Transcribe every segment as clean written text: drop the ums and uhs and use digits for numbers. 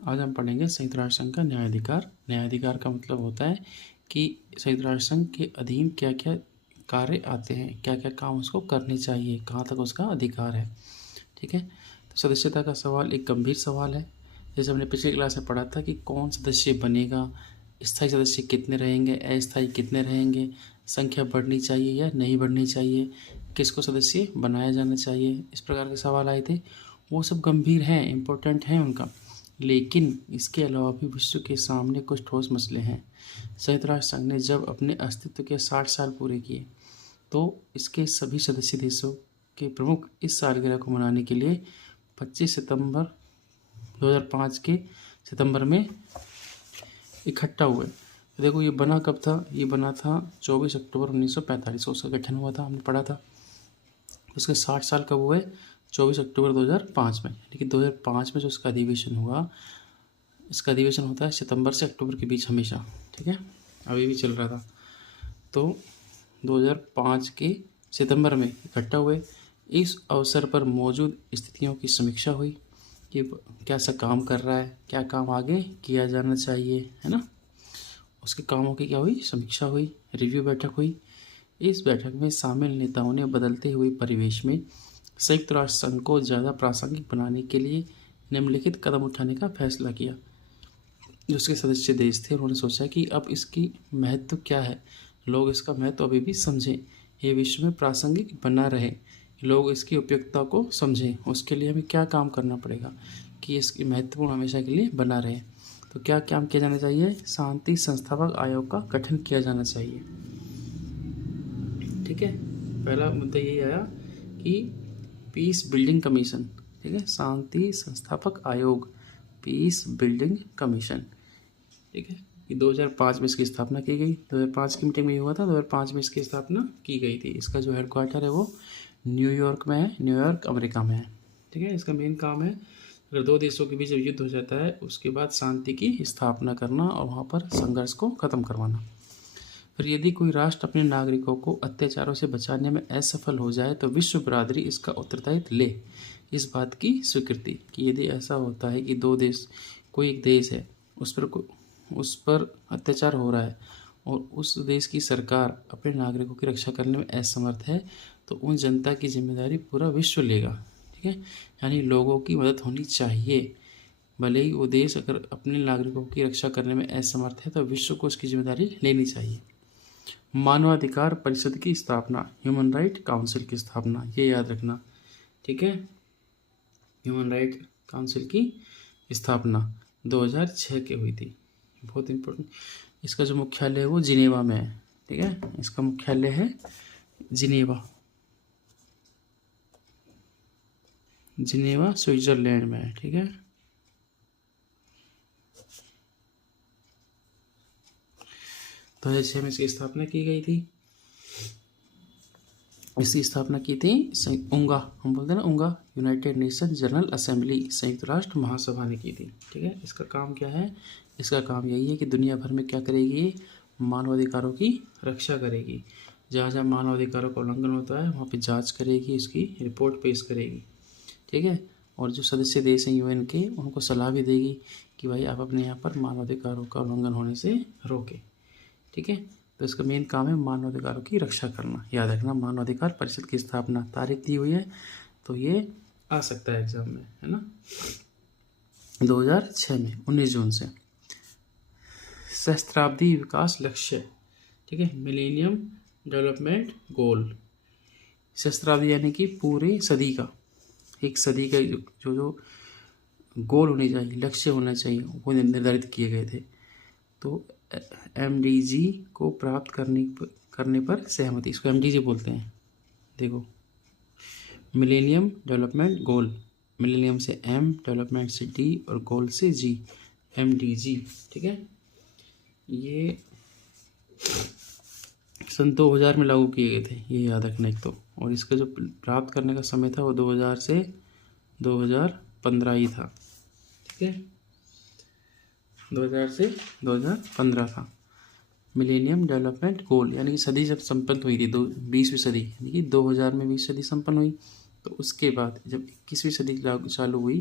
आज हम पढ़ेंगे संयुक्त राष्ट्र संघ का न्यायाधिकार। न्यायाधिकार का मतलब होता है कि संयुक्त राष्ट्र संघ के अधीन क्या क्या कार्य आते हैं, क्या क्या काम उसको करने चाहिए, कहाँ तक उसका अधिकार है। ठीक है, तो सदस्यता का सवाल एक गंभीर सवाल है। जैसे हमने पिछली क्लास में पढ़ा था कि कौन सदस्य बनेगा, स्थायी सदस्य कितने रहेंगे, अस्थायी कितने रहेंगे, संख्या बढ़नी चाहिए या नहीं बढ़नी चाहिए, किसको सदस्य बनाया जाना चाहिए, इस प्रकार के सवाल आए थे। वो सब गंभीर हैं, इम्पोर्टेंट हैं उनका, लेकिन इसके अलावा भी विश्व के सामने कुछ ठोस मसले हैं। संयुक्त राष्ट्र संघ ने जब अपने अस्तित्व के 60 साल पूरे किए तो इसके सभी सदस्य देशों के प्रमुख इस सालगिरह को मनाने के लिए 25 सितंबर 2005 के सितंबर में इकट्ठा हुए। तो देखो ये बना कब था, ये बना था 24 अक्टूबर 1945 को उसका गठन हुआ था, हमने पढ़ा था। उसके 60 साल कब हुए, 24 अक्टूबर 2005 में। लेकिन 2005 में जो इसका अधिवेशन हुआ, इसका अधिवेशन होता है सितंबर से अक्टूबर के बीच हमेशा। ठीक है, अभी भी चल रहा था। तो 2005 के सितंबर में इकट्ठा हुए। इस अवसर पर मौजूद स्थितियों की समीक्षा हुई कि कैसा काम कर रहा है, क्या काम आगे किया जाना चाहिए, है ना। उसके कामों की क्या हुई, समीक्षा हुई, रिव्यू बैठक हुई। इस बैठक में शामिल नेताओं ने बदलते हुए परिवेश में संयुक्त राष्ट्र संघ को ज़्यादा प्रासंगिक बनाने के लिए निम्नलिखित कदम उठाने का फैसला किया। जो उसके सदस्य देश थे उन्होंने सोचा कि अब इसकी महत्व क्या है, लोग इसका महत्व अभी भी समझें, ये विश्व में प्रासंगिक बना रहे, लोग इसकी उपयुक्तता को समझें। उसके लिए हमें क्या काम करना पड़ेगा कि इसकी महत्वपूर्ण हमेशा के लिए बना रहे। तो क्या काम किया जाना चाहिए, शांति संस्थापक आयोग का गठन किया जाना चाहिए। ठीक है, पहला मुद्दा यही आया कि पीस बिल्डिंग कमीशन। ठीक है, शांति संस्थापक आयोग, पीस बिल्डिंग कमीशन। ठीक है, ये 2005 में इसकी स्थापना की गई। 2005 की मीटिंग में ये हुआ था, 2005 में इसकी स्थापना की गई थी। इसका जो हेडक्वार्टर है वो न्यूयॉर्क में है, न्यूयॉर्क अमेरिका में है। ठीक है, इसका मेन काम है अगर दो देशों के बीच युद्ध हो जाता है उसके बाद शांति की स्थापना करना और वहाँ पर संघर्ष को ख़त्म करवाना। फिर यदि कोई राष्ट्र अपने नागरिकों को अत्याचारों से बचाने में असफल हो जाए तो विश्व बिरादरी इसका उत्तरदायित्व ले। इस बात की स्वीकृति कि यदि ऐसा होता है कि दो देश, कोई एक देश है, उस पर अत्याचार हो रहा है और उस देश की सरकार अपने नागरिकों की रक्षा करने में असमर्थ है, तो उन जनता की जिम्मेदारी पूरा विश्व लेगा। ठीक है, यानी लोगों की मदद होनी चाहिए। भले ही वो देश अगर अपने नागरिकों की रक्षा करने में असमर्थ है तो विश्व को उसकी जिम्मेदारी लेनी चाहिए। मानवाधिकार परिषद की स्थापना, ह्यूमन राइट काउंसिल की स्थापना, ये याद रखना। ठीक है, ह्यूमन राइट काउंसिल की स्थापना 2006 के हुई थी, बहुत इम्पोर्टेंट। इसका जो मुख्यालय है वो जिनेवा में है। ठीक है, इसका मुख्यालय है जिनेवा, जिनेवा स्विट्जरलैंड में है। ठीक है, तो 2006 में इसकी स्थापना की गई थी। इसकी स्थापना की थी उंगा, हम बोलते हैं ना उंगा, यूनाइटेड नेशन जनरल असेंबली, संयुक्त राष्ट्र महासभा ने की थी। ठीक है, इसका काम क्या है, इसका काम यही है कि दुनिया भर में क्या करेगी, मानवाधिकारों की रक्षा करेगी। जहाँ जहाँ मानवाधिकारों का उल्लंघन होता है वहाँ पे जांच करेगी, इसकी रिपोर्ट पेश करेगी। ठीक है, और जो सदस्य देश हैं यूएन के, उनको सलाह भी देगी कि भाई आप अपने यहाँ पर मानवाधिकारों का उल्लंघन होने से रोकें। ठीक है, तो इसका मेन काम है मानवाधिकारों की रक्षा करना। याद रखना, मानवाधिकार परिषद की स्थापना तारीख दी हुई है, तो ये आ सकता है एग्जाम में, है ना, 2006 में 19 जून से। सहस्त्राब्दी विकास लक्ष्य, ठीक है, मिलेनियम डेवलपमेंट गोल। सहस्त्राब्दी यानी कि पूरे सदी का, एक सदी का जो गोल होने चाहिए, लक्ष्य होना चाहिए, वो निर्धारित किए गए थे। तो MDG को प्राप्त करने पर सहमति, इसको MDG बोलते हैं। देखो, मिलेनियम डेवलपमेंट गोल, मिलेनियम से M, डेवलपमेंट से D और गोल से G, MDG। ठीक है, ये सन 2000 में लागू किए गए थे, ये याद रखना एक तो। और इसका जो प्राप्त करने का समय था वो 2000 से 2015 ही था। ठीक है, 2000 से 2015 था मिलेनियम डेवलपमेंट गोल। यानी कि सदी जब संपन्न हुई थी, 20वीं सदी, यानी कि 2000 में 20वीं सदी संपन्न हुई, तो उसके बाद जब 21वीं सदी चालू हुई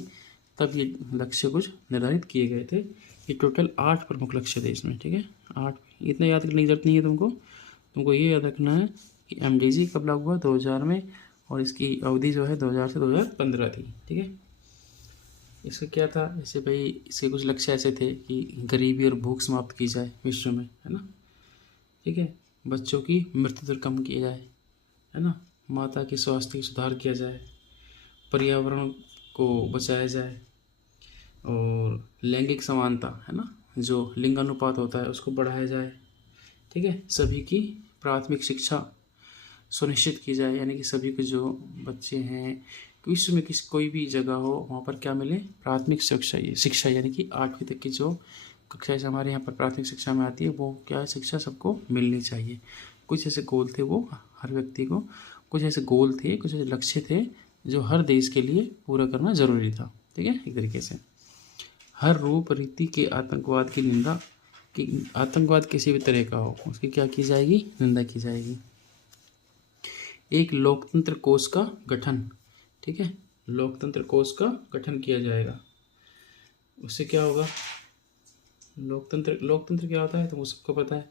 तब ये लक्ष्य कुछ निर्धारित किए गए थे। ये टोटल 8 प्रमुख लक्ष्य थे इसमें, ठीक है। 8, इतना याद करने की जरूरत नहीं है तुमको ये याद रखना है कि MDG कब लागू हुआ, 2000 में, और इसकी अवधि जो है 2000 से 2015 थी, ठीक है। इसका क्या था, जैसे भाई इसके कुछ लक्ष्य ऐसे थे कि गरीबी और भूख समाप्त की जाए विश्व में, है ना, ठीक है। बच्चों की मृत्यु दर कम की जाए, है ना। माता के स्वास्थ्य की सुधार किया जाए, पर्यावरण को बचाया जाए, और लैंगिक समानता, है ना, जो लिंग अनुपात होता है उसको बढ़ाया जाए, ठीक है। सभी की प्राथमिक शिक्षा सुनिश्चित की जाए, यानी कि सभी को जो बच्चे हैं विश्व में कोई भी जगह हो वहाँ पर क्या मिले, प्राथमिक शिक्षा यानी कि 8वीं तक की जो कक्षा से हमारे यहाँ पर प्राथमिक शिक्षा में आती है वो क्या शिक्षा सबको मिलनी चाहिए। कुछ ऐसे गोल थे वो हर व्यक्ति को, कुछ ऐसे गोल थे, कुछ ऐसे लक्ष्य थे जो हर देश के लिए पूरा करना जरूरी था, ठीक है। एक तरीके से हर रूप रीति के आतंकवाद की निंदा कि आतंकवाद किसी भी तरह का हो उसकी क्या की जाएगी, निंदा की जाएगी। एक लोकतंत्र कोष का गठन, ठीक है, लोकतंत्र कोष का गठन किया जाएगा। उससे क्या होगा, लोकतंत्र क्या होता है तो वो सबको पता है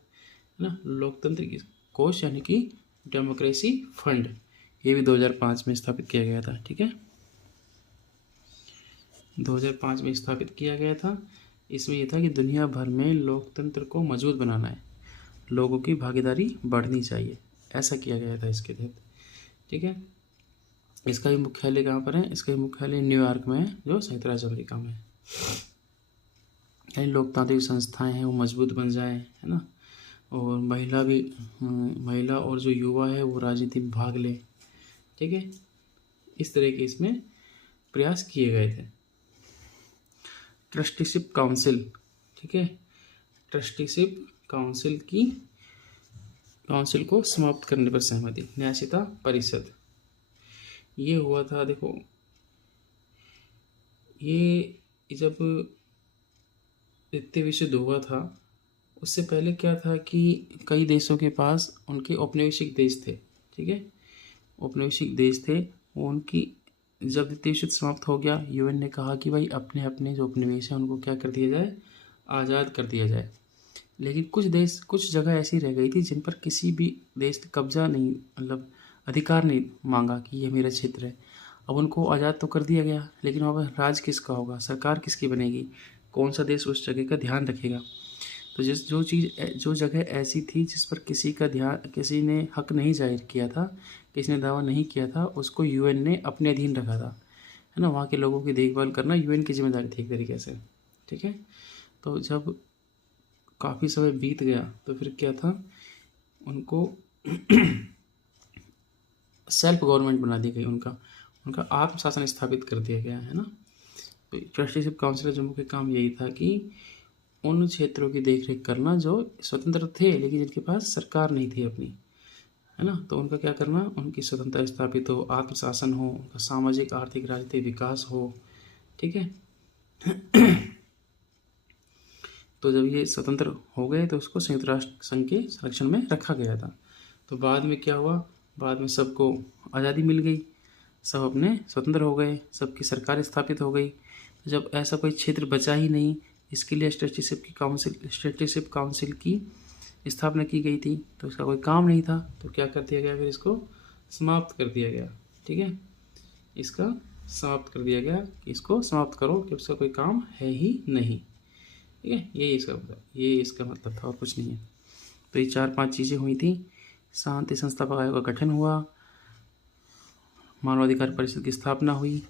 ना। लोकतंत्र की कोष यानी कि डेमोक्रेसी फंड, ये भी 2005 में स्थापित किया गया था, ठीक है। 2005 में स्थापित किया गया था। इसमें यह था कि दुनिया भर में लोकतंत्र को मजबूत बनाना है, लोगों की भागीदारी बढ़नी चाहिए, ऐसा किया गया था इसके तहत, ठीक है। इसका भी मुख्यालय कहाँ पर है, इसका भी मुख्यालय न्यूयॉर्क में है जो संयुक्त राज्य अमेरिका में है। यानी लोकतांत्रिक संस्थाएं हैं वो मजबूत बन जाए, है ना, और महिला और जो युवा है वो राजनीति में भाग ले, ठीक है। इस तरह के इसमें प्रयास किए गए थे। ट्रस्टीशिप काउंसिल, ठीक है, ट्रस्टीशिप काउंसिल को समाप्त करने पर सहमति। न्यायशीलता परिषद, ये हुआ था, देखो ये जब द्वितीय विश्व युद्ध हुआ था उससे पहले क्या था कि कई देशों के पास उनके औपनिवेशिक देश थे, ठीक है, औपनिवेशिक देश थे। उनकी जब द्वितीय विश्व युद्ध समाप्त हो गया UN ने कहा कि भाई अपने अपने जो उपनिवेश हैं उनको क्या कर दिया जाए, आज़ाद कर दिया जाए। लेकिन कुछ जगह ऐसी रह गई थी जिन पर किसी भी देश ने कब्जा नहीं, मतलब अधिकार नहीं मांगा कि ये मेरा क्षेत्र है। अब उनको आज़ाद तो कर दिया गया, लेकिन वहाँ पर राज किसका होगा, सरकार किसकी बनेगी, कौन सा देश उस जगह का ध्यान रखेगा। तो जो जगह ऐसी थी जिस पर किसी ने हक नहीं जाहिर किया था, किसी ने दावा नहीं किया था, उसको UN ने अपने अधीन रखा था, है ना। वहाँ के लोगों की देखभाल करना UN की जिम्मेदारी थी एक तरीके से, ठीक है। तो जब काफ़ी समय बीत गया तो फिर क्या था, उनको सेल्फ गवर्नमेंट बना दी गई, उनका आत्मशासन स्थापित कर दिया गया, है ना। तो ट्रस्टीशिप काउंसिल का जो मुख्य काम यही था कि उन क्षेत्रों की देखरेख करना जो स्वतंत्र थे लेकिन जिनके पास सरकार नहीं थी अपनी, है ना। तो उनका क्या करना, उनकी स्वतंत्रता स्थापित हो, आत्मशासन हो, उनका सामाजिक आर्थिक राजनीतिक विकास हो, ठीक है। तो जब ये स्वतंत्र हो गए तो उसको संयुक्त राष्ट्र संघ के संरक्षण में रखा गया था। तो बाद में क्या हुआ, बाद में सबको आज़ादी मिल गई, सब अपने स्वतंत्र हो गए, सबकी सरकार स्थापित हो गई। तो जब ऐसा कोई क्षेत्र बचा ही नहीं, इसके लिए स्टैटिस्टिशिप काउंसिल की स्थापना की गई थी, तो इसका कोई काम नहीं था, तो क्या कर दिया गया, फिर इसको समाप्त कर दिया गया, ठीक है। इसका समाप्त कर दिया गया, इसको समाप्त करो कि उसका कोई काम है ही नहीं, ठीक है। ये इसका मतलब था और कुछ नहीं है। तो ये 4-5 चीज़ें हुई थी। शांति संस्थापक आयोग का गठन हुआ, मानवाधिकार परिषद की स्थापना हुई,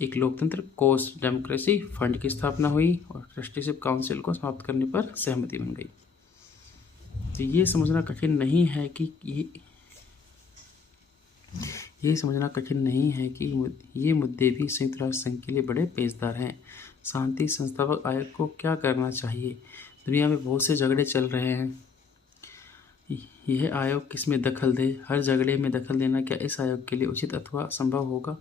एक लोकतंत्र कोष डेमोक्रेसी फंड की स्थापना हुई, और ट्रस्टीशिप काउंसिल को समाप्त करने पर सहमति बन गई। तो ये समझना कठिन नहीं है कि ये मुद्दे भी संयुक्त राष्ट्र संघ के लिए बड़े पेचदार हैं। शांति संस्थापक आयोग को क्या करना चाहिए, दुनिया में बहुत से झगड़े चल रहे हैं, यह आयोग किसमें दखल दे, हर झगड़े में दखल देना क्या इस आयोग के लिए उचित अथवा संभव होगा।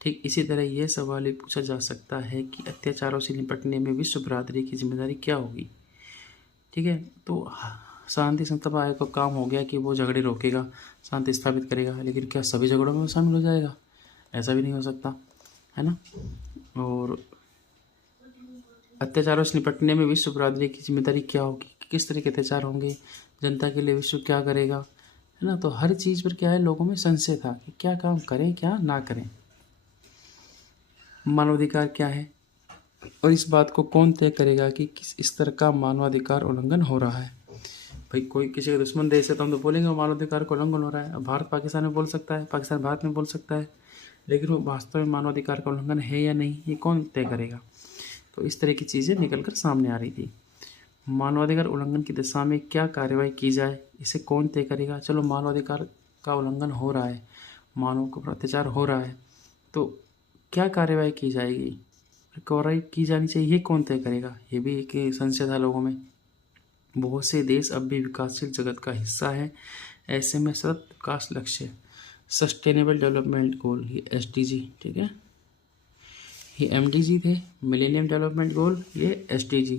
ठीक इसी तरह यह सवाल भी पूछा जा सकता है कि अत्याचारों से निपटने में विश्व बरादरी की जिम्मेदारी क्या होगी, ठीक है। तो शांति संस्थापक आयोग का काम हो गया कि वो झगड़े रोकेगा, शांति स्थापित करेगा, लेकिन क्या सभी झगड़ों में शामिल हो जाएगा, ऐसा भी नहीं हो सकता, है ना। और अत्याचारों से निपटने में विश्व बरादरी की जिम्मेदारी क्या होगी, किस तरह के अत्याचार होंगे, जनता के लिए विश्व क्या करेगा, है ना। तो हर चीज़ पर क्या है, लोगों में संशय था कि क्या काम करें क्या ना करें। मानवाधिकार क्या है और इस बात को कौन तय करेगा कि किस स्तर का मानवाधिकार उल्लंघन हो रहा है। भाई कोई किसी का दुश्मन देश है तो हम तो बोलेंगे मानवाधिकार का उल्लंघन हो रहा है। अब भारत पाकिस्तान में बोल सकता है, पाकिस्तान भारत में बोल सकता है, लेकिन वो वास्तव में मानवाधिकार का उल्लंघन है या नहीं, ये कौन तय करेगा। तो इस तरह की चीज़ें निकल कर सामने आ रही थी। मानवाधिकार उल्लंघन की दिशा में क्या कार्रवाई की जाए, इसे कौन तय करेगा। चलो मानवाधिकार का उल्लंघन हो रहा है, मानव को अत्याचार हो रहा है, तो क्या कार्रवाई की जाएगी, कार्रवाई की जानी चाहिए, ये कौन तय करेगा। ये भी एक संशय था लोगों में। बहुत से देश अब भी विकासशील जगत का हिस्सा है, ऐसे में सतत विकास लक्ष्य, सस्टेनेबल डेवलपमेंट गोल, ये SDG, ठीक है, ये MDG थे, मिलेनियम डेवलपमेंट गोल, ये SDG,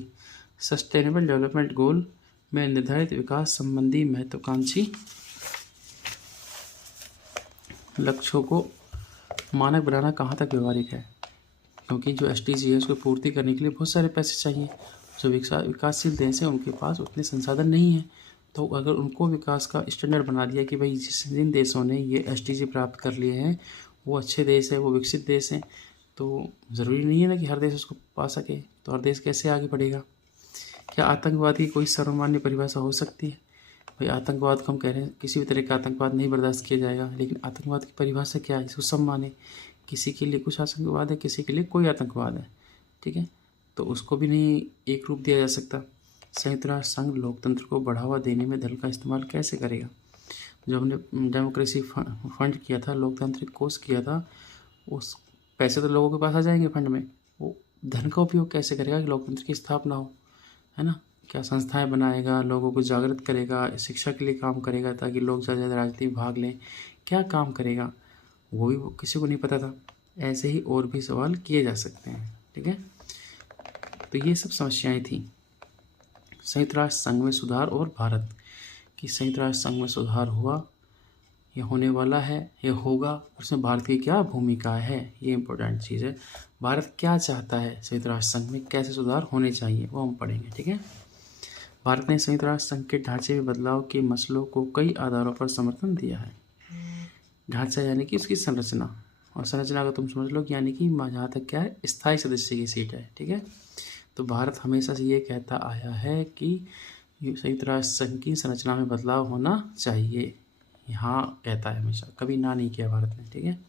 सस्टेनेबल डेवलपमेंट गोल में निर्धारित विकास संबंधी महत्वाकांक्षी लक्ष्यों को मानक बनाना कहाँ तक व्यवहारिक है, क्योंकि जो SDG है उसको पूर्ति करने के लिए बहुत सारे पैसे चाहिए। जो विकासशील देश हैं उनके पास उतने संसाधन नहीं हैं, तो अगर उनको विकास का स्टैंडर्ड बना दिया कि भाई जिन देशों ने ये SDG प्राप्त कर लिए हैं वो अच्छे देश है, वो विकसित देश हैं, तो ज़रूरी नहीं है ना कि हर देश उसको पा सके। तो हर देश कैसे आगे बढ़ेगा। क्या आतंकवाद की कोई सर्वमान्य परिभाषा हो सकती है। भाई आतंकवाद को हम कह रहे हैं किसी भी तरह का आतंकवाद नहीं बर्दाश्त किया जाएगा, लेकिन आतंकवाद की परिभाषा क्या है, इसको सब माने। किसी के लिए कुछ आतंकवाद है, किसी के लिए कोई आतंकवाद है, ठीक है, तो उसको भी नहीं एक रूप दिया जा सकता। संयुक्त राष्ट्र संघ लोकतंत्र को बढ़ावा देने में धन का इस्तेमाल कैसे करेगा। जो हमने डेमोक्रेसी फंड किया था, लोकतांत्रिक कोष किया था, उस पैसे तो लोगों के पास आ जाएंगे फंड में, वो धन का उपयोग कैसे करेगा कि लोकतंत्र की स्थापना हो, है ना। क्या संस्थाएं बनाएगा, लोगों को जागृत करेगा, शिक्षा के लिए काम करेगा ताकि लोग ज़्यादा ज़्यादा राजनीति में भाग लें, क्या काम करेगा वो भी किसी को नहीं पता था। ऐसे ही और भी सवाल किए जा सकते हैं, ठीक है। तो ये सब समस्याएं थी। संयुक्त राष्ट्र संघ में सुधार और भारत की, संयुक्त राष्ट्र संघ में सुधार हुआ, यह होने वाला है, यह होगा, और उसमें भारत की क्या भूमिका है, ये इंपॉर्टेंट चीज़ है। भारत क्या चाहता है संयुक्त राष्ट्र संघ में, कैसे सुधार होने चाहिए, वो हम पढ़ेंगे, ठीक है। भारत ने संयुक्त राष्ट्र संघ के ढांचे में बदलाव के मसलों को कई आधारों पर समर्थन दिया है। ढांचा यानी कि उसकी संरचना, और संरचना को तुम समझ लो कि यानी कि जहाँ तक क्या है, स्थायी सदस्य की सीट है, ठीक है। तो भारत हमेशा से ये कहता आया है कि संयुक्त राष्ट्र संघ की संरचना में बदलाव होना चाहिए, यहाँ कहता है हमेशा, कभी ना नहीं किया भारत ने, ठीक है।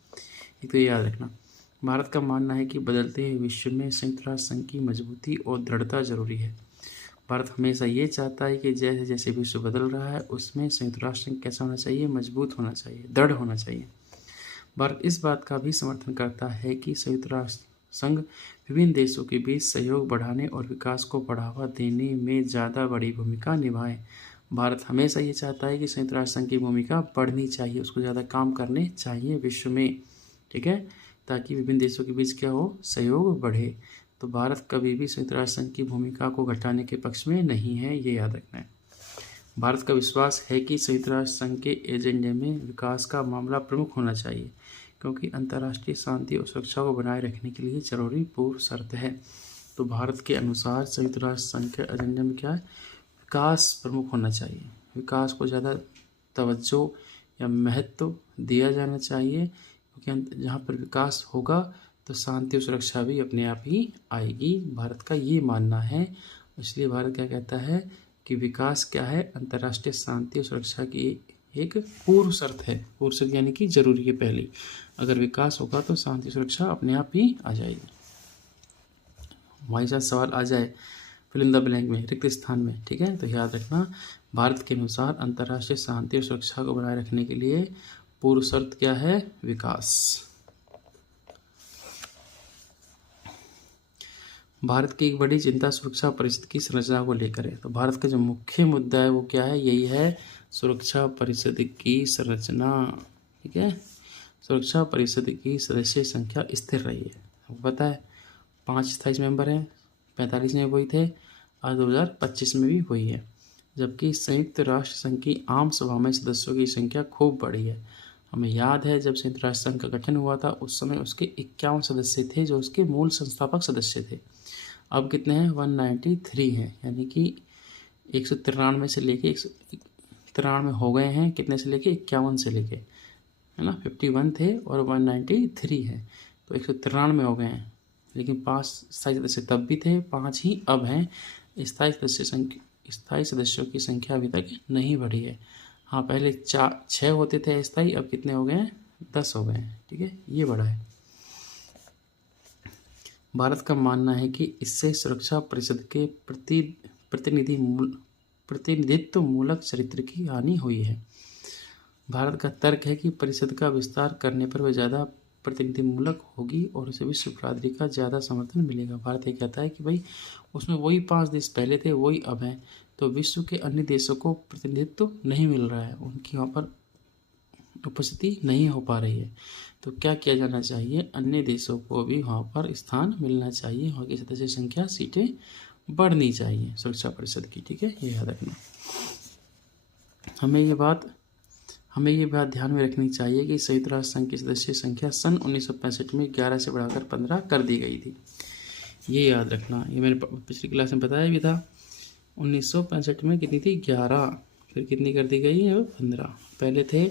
एक तो ये याद रखना। भारत का मानना है कि बदलते हुए विश्व में संयुक्त राष्ट्र संघ की मजबूती और दृढ़ता जरूरी है। भारत हमेशा ये चाहता है कि जैसे जैसे विश्व बदल रहा है उसमें संयुक्त राष्ट्र संघ कैसा होना चाहिए, मजबूत होना चाहिए, दृढ़ होना चाहिए। भारत इस बात का भी समर्थन करता है कि संयुक्त राष्ट्र संघ विभिन्न देशों के बीच सहयोग बढ़ाने और विकास को बढ़ावा देने में ज़्यादा बड़ी भूमिका निभाए। भारत हमेशा ये चाहता है कि संयुक्त राष्ट्र संघ की भूमिका बढ़नी चाहिए, उसको ज़्यादा काम करने चाहिए विश्व में, ठीक है, ताकि विभिन्न देशों के बीच क्या हो, सहयोग बढ़े। तो भारत कभी भी संयुक्त राष्ट्र संघ की भूमिका को घटाने के पक्ष में नहीं है, ये याद रखना है। भारत का विश्वास है कि संयुक्त राष्ट्र संघ के एजेंडे में विकास का मामला प्रमुख होना चाहिए, क्योंकि अंतर्राष्ट्रीय शांति और सुरक्षा को बनाए रखने के लिए जरूरी पूर्व शर्त है। तो भारत के अनुसार संयुक्त राष्ट्र संघ के एजेंडे में क्या है, विकास प्रमुख होना चाहिए, विकास को ज़्यादा तवज्जो या महत्व दिया जाना चाहिए, क्योंकि जहाँ पर विकास होगा तो शांति और सुरक्षा भी अपने आप ही आएगी। भारत का ये मानना है, इसलिए भारत क्या कहता है कि विकास क्या है, अंतर्राष्ट्रीय शांति और सुरक्षा की एक पूर्व शर्त है। पूर्व शर्त यानी कि जरूरी है पहली, अगर विकास होगा तो शांति सुरक्षा अपने आप ही आ जाएगी। हमारे साथ सवाल आ जाए फिल इन द ब्लैंक में, रिक्त स्थान में, ठीक है, तो याद रखना भारत के अनुसार अंतर्राष्ट्रीय शांति और सुरक्षा को बनाए रखने के लिए पूर्व शर्त क्या है, विकास। भारत की एक बड़ी चिंता सुरक्षा परिषद की संरचना को लेकर है। तो भारत का जो मुख्य मुद्दा है वो क्या है, यही है सुरक्षा परिषद की संरचना, ठीक है। सुरक्षा परिषद की सदस्य संख्या स्थिर रही है, आपको पता है 5 27 मेंबर हैं, 45 में वही थे, आज 2025 में भी वही है। जबकि संयुक्त राष्ट्र संघ की आम सभा में सदस्यों की संख्या खूब बढ़ी है, हमें याद है जब संयुक्त राष्ट्र संघ का गठन हुआ था उस समय उसके 51 सदस्य थे जो उसके मूल संस्थापक सदस्य थे। अब कितने हैं? 193 हैं, यानी कि 193 से लेके 193 हो गए हैं। कितने से लेके? 51 से लेके, है ना। 51 थे और 193 है, तो 193 हो गए हैं। लेकिन 5 स्थायी सदस्य तब भी थे, 5 ही अब हैं। स्थायी सदस्यों की संख्या अभी तक नहीं बढ़ी है। हाँ, पहले 6 होते थे स्थायी, अब कितने हो गए हैं? 10 हो गए हैं। ठीक है, ये बढ़ा है। भारत का मानना है कि इससे सुरक्षा परिषद के प्रतिनिधित्व मूलक चरित्र की हानि हुई है। भारत का तर्क है कि परिषद का विस्तार करने पर वह ज़्यादा प्रतिनिधिमूलक होगी और उसे विश्व बिरादरी का ज़्यादा समर्थन मिलेगा। भारत ये कहता है कि भाई उसमें वही 5 देश पहले थे वही अब हैं, तो विश्व के अन्य देशों को प्रतिनिधित्व नहीं मिल रहा है, उनकी वहाँ पर उपस्थिति नहीं हो पा रही है। तो क्या किया जाना चाहिए? अन्य देशों को भी वहाँ पर स्थान मिलना चाहिए, वहाँ की सदस्य संख्या, सीटें बढ़नी चाहिए सुरक्षा परिषद की। ठीक है, ये याद रखना। हमें ये बात ध्यान में रखनी चाहिए कि संयुक्त राष्ट्र संघ की सदस्य संख्या सन 1965 में 11 से बढ़ाकर 15 कर दी गई थी। ये याद रखना, ये मैंने पिछली क्लास में बताया भी था। 1965 में कितनी थी? 11, फिर कितनी कर दी गई है? 15। पहले थे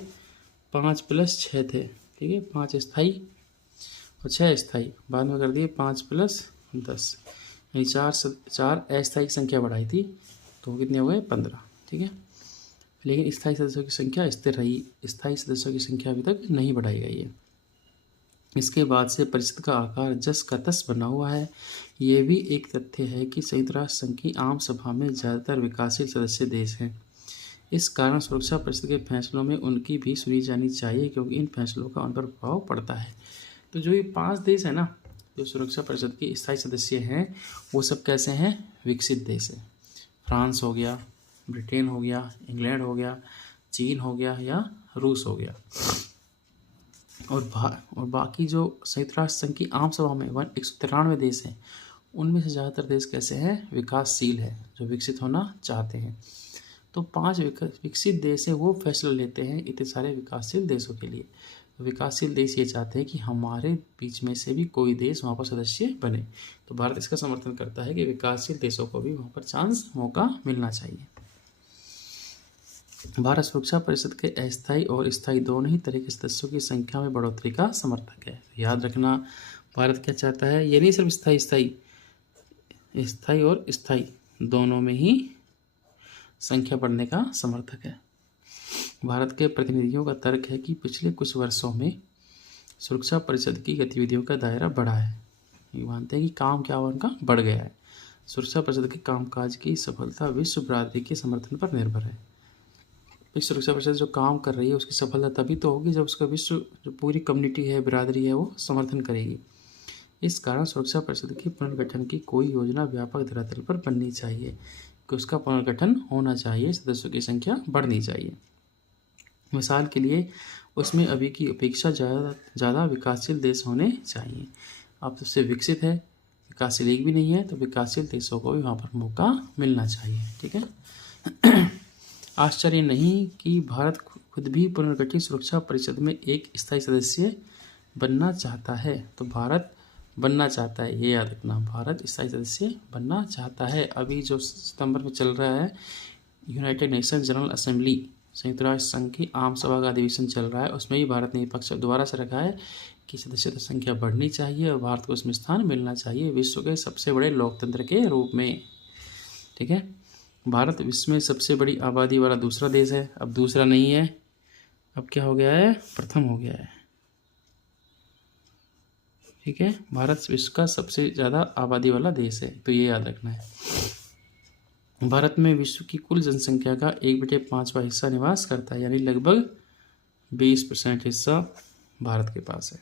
5 + 6 थे, ठीक है, 5 स्थायी और 6 स्थायी, बाद में कर दिए 5 + 10, यानी 4 अस्थायी संख्या बढ़ाई थी, तो कितने हो गए? 15। ठीक है, लेकिन स्थायी सदस्यों की संख्या स्थिर रही, स्थायी सदस्यों की संख्या अभी तक नहीं बढ़ाई गई है। इसके बाद से परिषद का आकार जस का तस बना हुआ है। ये भी एक तथ्य है कि संयुक्त राष्ट्र संघ की आम सभा में ज़्यादातर विकासशील सदस्य देश हैं। इस कारण सुरक्षा परिषद के फैसलों में उनकी भी सुनी जानी चाहिए, क्योंकि इन फैसलों का उन पर प्रभाव पड़ता है। तो जो ये 5 देश हैं ना, जो सुरक्षा परिषद के स्थायी सदस्य हैं, वो सब कैसे हैं? विकसित देश है। फ्रांस हो गया, ब्रिटेन हो गया, इंग्लैंड हो गया, चीन हो गया या रूस हो गया। और बाकी जो संयुक्त राष्ट्र संघ की आम सभा में 193 देश हैं, उनमें से ज़्यादातर देश कैसे हैं? विकासशील है, जो विकसित होना चाहते हैं। तो 5 विकसित देश हैं, वो फैसला लेते हैं इतने सारे विकासशील देशों के लिए। विकासशील देश ये चाहते हैं कि हमारे बीच में से भी कोई देश वहाँ पर सदस्य बने। तो भारत इसका समर्थन करता है कि विकासशील देशों को भी वहाँ पर चांस, मौका मिलना चाहिए। भारत सुरक्षा परिषद के अस्थायी और स्थायी दोनों ही तरह के सदस्यों की संख्या में बढ़ोतरी का समर्थक है। याद रखना, भारत क्या चाहता है? ये नहीं सिर्फ स्थायी और स्थायी दोनों में ही संख्या बढ़ने का समर्थक है। भारत के प्रतिनिधियों का तर्क है कि पिछले कुछ वर्षों में सुरक्षा परिषद की गतिविधियों का दायरा बढ़ा है। ये मानते हैं कि काम क्या हुआ, उनका बढ़ गया है। सुरक्षा परिषद के कामकाज की सफलता विश्व बिरादरी के समर्थन पर निर्भर है। सुरक्षा परिषद जो काम कर रही है उसकी सफलता तभी तो होगी जब उसका विश्व, जो पूरी कम्युनिटी है, बिरादरी है, वो समर्थन करेगी। इस कारण सुरक्षा परिषद के पुनर्गठन की कोई योजना व्यापक धरातल पर बननी चाहिए कि उसका पुनर्गठन होना चाहिए, सदस्यों की संख्या बढ़नी चाहिए। मिसाल के लिए उसमें अभी की अपेक्षा ज़्यादा विकासशील देश होने चाहिए। अब सबसे विकसित है, विकासशील एक भी नहीं है, तो विकासशील देशों को भी वहाँ पर मौका मिलना चाहिए। ठीक है। आश्चर्य नहीं कि भारत खुद भी पुनर्गठित सुरक्षा परिषद में एक स्थायी सदस्य बनना चाहता है। तो भारत बनना चाहता है, ये याद रखना, भारत स्थायी सदस्य बनना चाहता है। अभी जो सितंबर में चल रहा है यूनाइटेड नेशन जनरल असेंबली, संयुक्त राष्ट्र संघ की आम सभा का अधिवेशन चल रहा है, उसमें भी भारत ने पक्ष दोबारा से रखा है कि सदस्यता संख्या बढ़नी चाहिए और भारत को उसमें स्थान मिलना चाहिए विश्व के सबसे बड़े लोकतंत्र के रूप में। ठीक है, भारत विश्व में सबसे बड़ी आबादी वाला दूसरा देश है। अब दूसरा नहीं है, अब क्या हो गया है? प्रथम हो गया है। ठीक है, भारत विश्व का सबसे ज़्यादा आबादी वाला देश है, तो ये याद रखना है। भारत में विश्व की कुल जनसंख्या का 1/5 हिस्सा निवास करता है, यानी लगभग 20% हिस्सा भारत के पास है।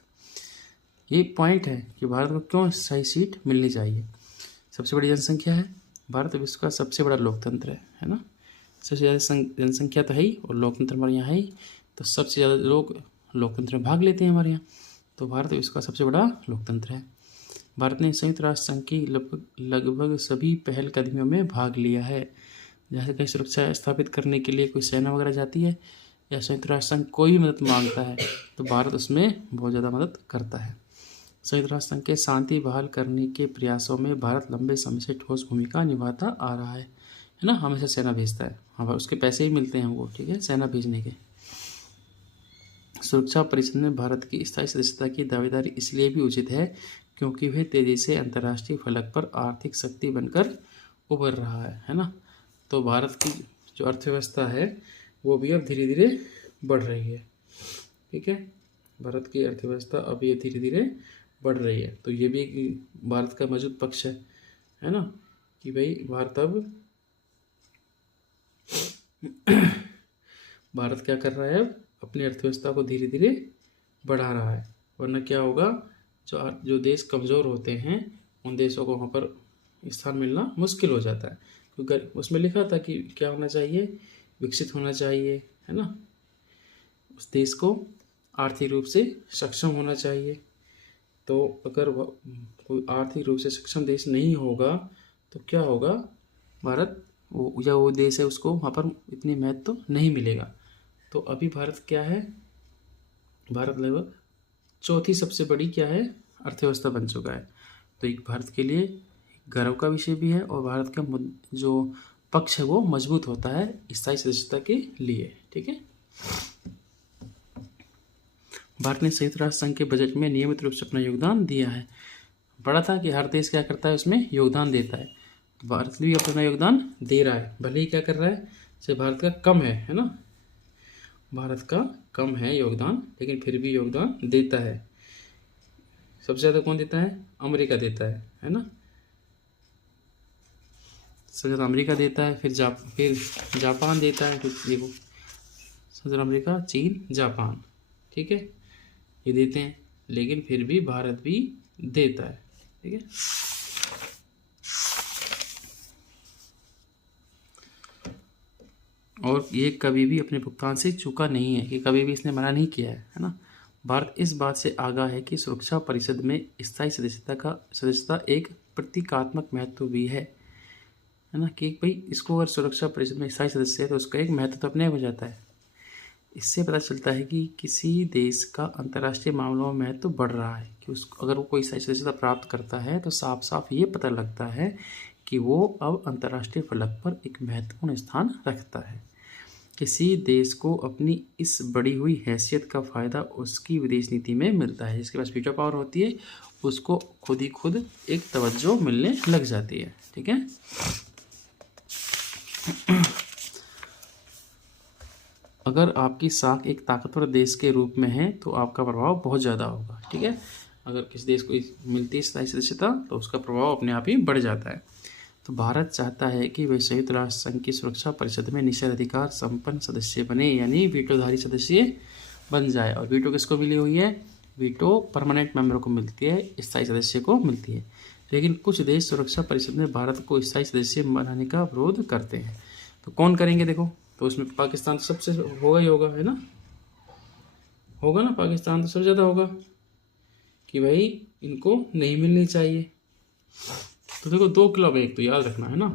ये पॉइंट है कि भारत को क्यों सही सीट मिलनी चाहिए। सबसे बड़ी जनसंख्या है, भारत विश्व का सबसे बड़ा लोकतंत्र है ना, सबसे ज़्यादा जनसंख्या तो है ही और लोकतंत्र हमारे यहाँ है ही, तो सबसे ज़्यादा लोग लोकतंत्र में भाग लेते हैं हमारे यहाँ, तो भारत विश्व का सबसे बड़ा लोकतंत्र है। भारत ने संयुक्त राष्ट्र संघ की लगभग सभी पहलकदमियों में भाग लिया है। जैसे कहीं सुरक्षा स्थापित करने के लिए कोई सेना वगैरह जाती है, या संयुक्त राष्ट्र संघ कोई भी मदद मांगता है तो भारत उसमें बहुत ज़्यादा मदद करता है। संयुक्त राष्ट्र संघ के शांति बहाल करने के प्रयासों में भारत लंबे समय से ठोस भूमिका निभाता आ रहा है ना, हमेशा सेना भेजता है। हाँ, उसके पैसे ही मिलते हैं हमको, ठीक है, सेना भेजने के। सुरक्षा परिषद में भारत की स्थायी सदस्यता की दावेदारी इसलिए भी उचित है क्योंकि वह तेजी से अंतर्राष्ट्रीय फलक पर आर्थिक शक्ति बनकर उभर रहा है ना। तो भारत की जो अर्थव्यवस्था है वो भी अब धीरे धीरे बढ़ रही है, ठीक है। भारत की अर्थव्यवस्था अब ये धीरे धीरे बढ़ रही है, तो ये भी एक भारत का मजबूत पक्ष है ना, कि भाई भारत अब भारत क्या कर रहा है, अब अपनी अर्थव्यवस्था को धीरे धीरे बढ़ा रहा है। वरना क्या होगा, जो देश कमज़ोर होते हैं उन देशों को वहाँ पर स्थान मिलना मुश्किल हो जाता है, क्योंकि उसमें लिखा था कि क्या होना चाहिए, विकसित होना चाहिए, है ना। उस देश को आर्थिक रूप से सक्षम होना चाहिए। तो अगर कोई आर्थिक रूप से सक्षम देश नहीं होगा तो क्या होगा, भारत वो देश है उसको वहाँ पर इतनी महत्व तो नहीं मिलेगा। तो अभी भारत क्या है, भारत लगभग चौथी सबसे बड़ी क्या है, अर्थव्यवस्था बन चुका है। तो एक भारत के लिए गर्व का विषय भी है और भारत का जो पक्ष है वो मजबूत होता है स्थायी सदस्यता के लिए, ठीक है। भारत ने संयुक्त राष्ट्र संघ के बजट में नियमित रूप से अपना योगदान दिया है। पढ़ा था कि हर देश क्या करता है, उसमें योगदान देता है। तो भारत भी अपना योगदान दे रहा है, भले ही क्या कर रहा है, जैसे भारत का कम है ना, भारत का कम है योगदान, लेकिन फिर भी योगदान देता है। सबसे ज़्यादा कौन देता है, अमेरिका देता है ना, सबसे ज़्यादा अमेरिका देता है, फिर जापान देता है, देखो सबसे ज़्यादा अमेरिका, चीन, जापान, ठीक है, ये देते हैं, लेकिन फिर भी भारत भी देता है, ठीक है। और ये कभी भी अपने भुगतान से चूका नहीं है, कि कभी भी इसने मना नहीं किया है ना। भारत इस बात से आगाह है कि सुरक्षा परिषद में स्थायी सदस्यता एक प्रतीकात्मक महत्व भी है ना, कि भाई इसको अगर सुरक्षा परिषद में स्थायी सदस्य है तो उसका एक महत्व तो अपने हो जाता है। इससे पता चलता है कि किसी देश का अंतर्राष्ट्रीय मामलों में महत्व बढ़ रहा है, कि अगर वो कोई स्थायी सदस्यता प्राप्त करता है तो साफ साफ ये पता लगता है कि वो अब अंतर्राष्ट्रीय फलक पर एक महत्वपूर्ण स्थान रखता है। किसी देश को अपनी इस बढ़ी हुई हैसियत का फ़ायदा उसकी विदेश नीति में मिलता है। जिसके पास वीटो पावर होती है उसको खुद ही खुद एक तवज्जो मिलने लग जाती है, ठीक है। अगर आपकी साख एक ताकतवर देश के रूप में है तो आपका प्रभाव बहुत ज़्यादा होगा, ठीक है। अगर किसी देश को मिलती है स्थायी सदस्यता तो उसका प्रभाव अपने आप ही बढ़ जाता है। तो भारत चाहता है कि वह संयुक्त राष्ट्र संघ की सुरक्षा परिषद में निषेधाधिकार संपन्न सदस्य बने, यानी वीटोधारी सदस्य बन जाए। और वीटो किसको मिली हुई है, वीटो परमानेंट मेंबर को मिलती है, स्थायी सदस्य को मिलती है। लेकिन कुछ देश सुरक्षा परिषद में भारत को स्थायी सदस्य बनाने का विरोध करते हैं। तो कौन करेंगे, देखो, तो उसमें पाकिस्तान तो सबसे होगा ही होगा, है ना, होगा ना, पाकिस्तान तो सबसे ज़्यादा होगा कि भाई इनको नहीं मिलनी चाहिए। तो देखो 2 क्लब है, एक तो याद रखना है ना,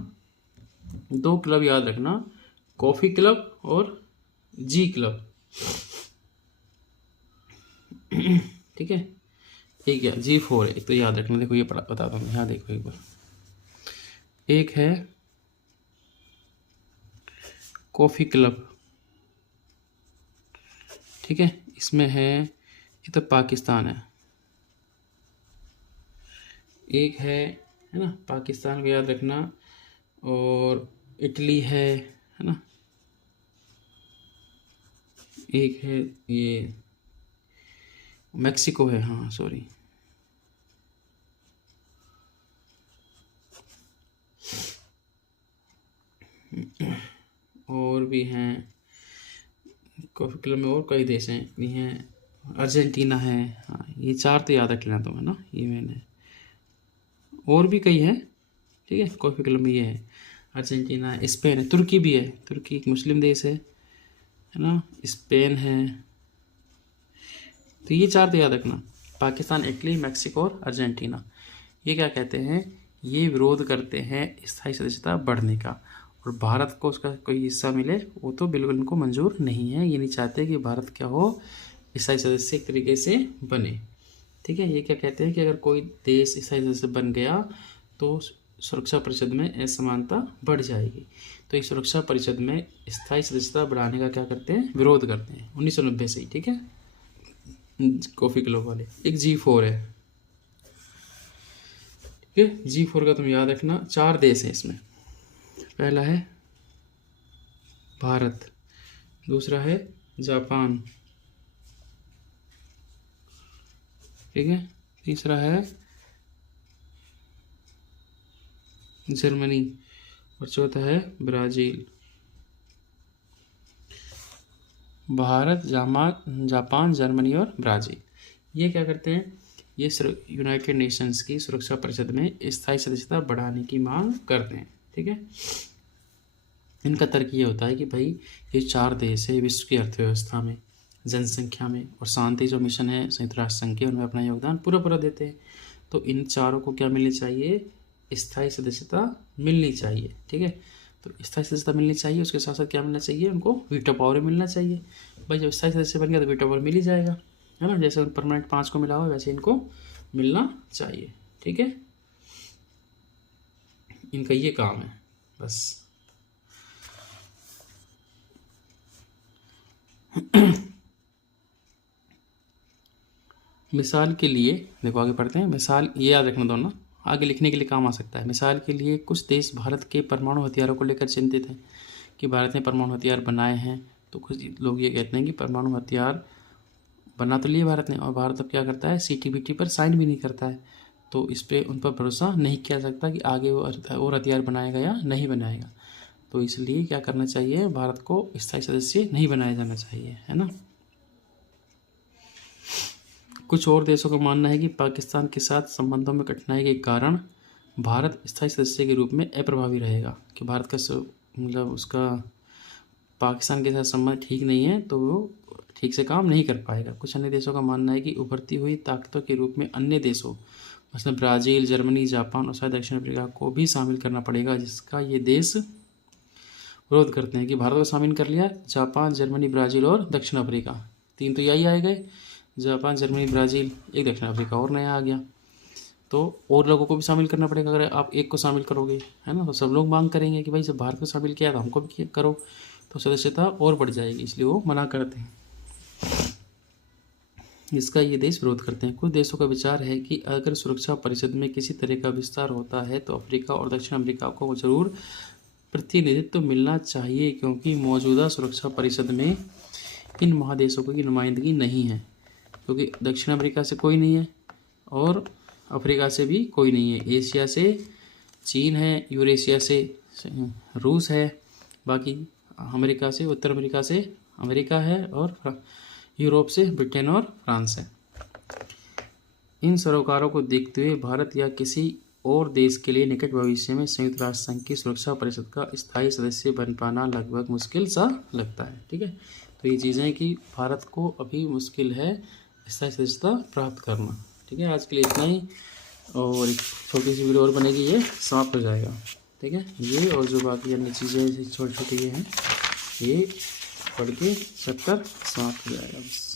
2 क्लब याद रखना, कॉफ़ी क्लब और जी क्लब, ठीक है। एक है G4 है, एक तो याद रखना, देखो ये बताता हूँ, यहाँ देखो एक बार, एक है कॉफ़ी क्लब, ठीक है, इसमें है, ये तो पाकिस्तान है, एक है ना, पाकिस्तान को याद रखना, और इटली है ना, एक है ये मैक्सिको है, हाँ सॉरी, और भी हैं कॉफ़ी क्लब में, और कई देश हैं, ये हैं, अर्जेंटीना है, हाँ ये 4 तो याद रख लेना तुम, है ना, ये मैंने, और भी कई हैं, ठीक है। कॉफ़ी क्लब में ये है, अर्जेंटीना, स्पेन है, तुर्की भी है, तुर्की एक मुस्लिम देश है ना, स्पेन है। तो ये 4 तो याद रखना, पाकिस्तान, इटली, मैक्सिको और अर्जेंटीना। ये क्या कहते हैं, ये विरोध करते हैं स्थायी सदस्यता बढ़ने का, और भारत को उसका कोई हिस्सा मिले वो तो बिल्कुल इनको मंजूर नहीं है। ये नहीं चाहते कि भारत क्या हो, स्थायी सदस्य एक तरीके से बने। ठीक है, ये क्या कहते हैं कि अगर कोई देश स्थायी सदस्य बन गया तो सुरक्षा परिषद में असमानता बढ़ जाएगी। तो इस सुरक्षा परिषद में स्थायी सदस्यता बढ़ाने का क्या करते हैं, विरोध करते हैं 1990 से ही। ठीक है, कॉफ़ी क्लब वाले। एक G4 है। ठीक है, G4 का तुम याद रखना, 4 देश हैं इसमें। पहला है भारत, दूसरा है जापान, ठीक है, तीसरा है जर्मनी और चौथा है ब्राज़ील। भारत, जापान, जर्मनी और ब्राज़ील ये क्या करते हैं, ये यूनाइटेड नेशंस की सुरक्षा परिषद में स्थायी सदस्यता बढ़ाने की मांग करते हैं। ठीक है, इनका तर्क ये होता है कि भाई ये 4 देश है विश्व की अर्थव्यवस्था में, जनसंख्या में और शांति जो मिशन है संयुक्त राष्ट्र संघ के, उनमें अपना योगदान पूरा देते हैं। तो इन चारों को क्या मिलनी चाहिए, स्थायी सदस्यता मिलनी चाहिए। ठीक है, तो स्थायी सदस्यता मिलनी चाहिए, उसके साथ साथ क्या मिलना चाहिए, उनको वीटो पावर मिलना चाहिए। भाई जब स्थायी सदस्य बन गया तो वीटो पावर मिल ही जाएगा, है ना, जैसे परमानेंट 5 को मिला हो वैसे इनको मिलना चाहिए। ठीक है, इनका ये काम है बस। मिसाल के लिए देखो, आगे पढ़ते हैं। मिसाल ये याद रखना दो ना, आगे लिखने के लिए काम आ सकता है। मिसाल के लिए कुछ देश भारत के परमाणु हथियारों को लेकर चिंतित हैं कि भारत ने परमाणु हथियार बनाए हैं। तो कुछ लोग ये कहते हैं कि परमाणु हथियार बना तो लिए भारत ने, और भारत अब क्या करता है, CTBT पर साइन भी नहीं करता है। तो इस पर उन पर भरोसा नहीं किया सकता कि आगे वो और हथियार बनाएगा या नहीं बनाएगा। तो इसलिए क्या करना चाहिए, भारत को स्थायी सदस्य नहीं बनाया जाना चाहिए, है ना। कुछ और देशों का मानना है कि पाकिस्तान के साथ संबंधों में कठिनाई के कारण भारत स्थायी सदस्य के रूप में अप्रभावी रहेगा, कि भारत का मतलब उसका पाकिस्तान के साथ संबंध ठीक नहीं है तो वो ठीक से काम नहीं कर पाएगा। कुछ अन्य देशों का मानना है कि उभरती हुई ताकतों के रूप में अन्य देशों मतलब ब्राज़ील, जर्मनी, जापान और शायद दक्षिण अफ्रीका को भी शामिल करना पड़ेगा, जिसका ये देश विरोध करते हैं। कि भारत को शामिल कर लिया, जापान, जर्मनी, ब्राज़ील और दक्षिण अफ्रीका, 3 तो यही आए गए, जापान, जर्मनी, ब्राज़ील, एक दक्षिण अफ्रीका और नया आ गया। तो और लोगों को भी शामिल करना पड़ेगा। अगर आप एक को शामिल करोगे, है ना, तो सब लोग मांग करेंगे कि भाई जब भारत को शामिल किया तो हमको भी करो, तो सदस्यता और बढ़ जाएगी, इसलिए वो मना करते हैं। इसका ये देश विरोध करते हैं। कुछ देशों का विचार है कि अगर सुरक्षा परिषद में किसी तरह का विस्तार होता है तो अफ्रीका और दक्षिण अफ्रीका को जरूर प्रतिनिधित्व मिलना चाहिए, क्योंकि मौजूदा सुरक्षा परिषद में इन महादेशों की नुमाइंदगी नहीं है, क्योंकि दक्षिण अफ्रीका से कोई नहीं है और अफ्रीका से भी कोई नहीं है। एशिया से चीन है, यूरेशिया से रूस है, बाकी अमेरिका से, उत्तर अमेरिका से अमेरिका है और यूरोप से ब्रिटेन और फ्रांस है। इन सरोकारों को देखते हुए भारत या किसी और देश के लिए निकट भविष्य में संयुक्त राष्ट्र संघ की सुरक्षा परिषद का स्थायी सदस्य बन पाना लगभग मुश्किल सा लगता है। ठीक है, तो ये चीज़ें कि भारत को अभी मुश्किल है स्थायी सदस्यता प्राप्त करना। ठीक है, आज के लिए इतना ही, और एक छोटी सी वीडियो और बनेगी, ये समाप्त हो जाएगा। ठीक है, ये और जो बाकी अन्य चीज़ें छोटी छोटी ये हैं, ये पढ़ के चैप्टर समाप्त हो जाएगा बस।